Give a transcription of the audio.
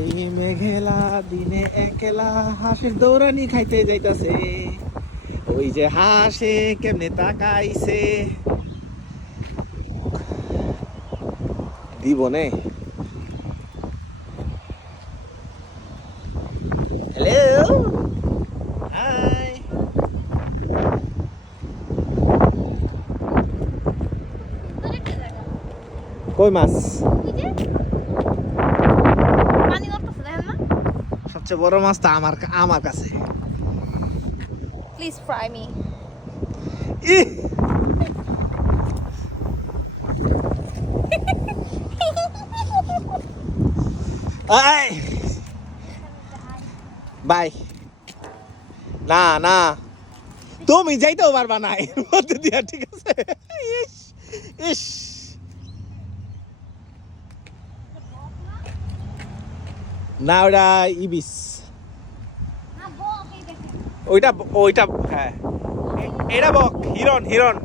এই মেঘেলা দিনে একলা হাঁসের দৌড়ানি খাইতে যাইতাছে। ওই যে হাসে কেমনে তাকাইছে? দিবনে হ্যালো হাই কই মাছ? সবচেয়ে বড় মাছটা আমার আমার কাছে। Please fry me! এই! বাই। না না। তুমি যাইতেও পারবা না এর মধ্যে দিয়া ঠিক আছে? ইস ইস। না ওটা ইবিস ওইটা ওইটা হ্যাঁ। এটা বক হিরন হিরন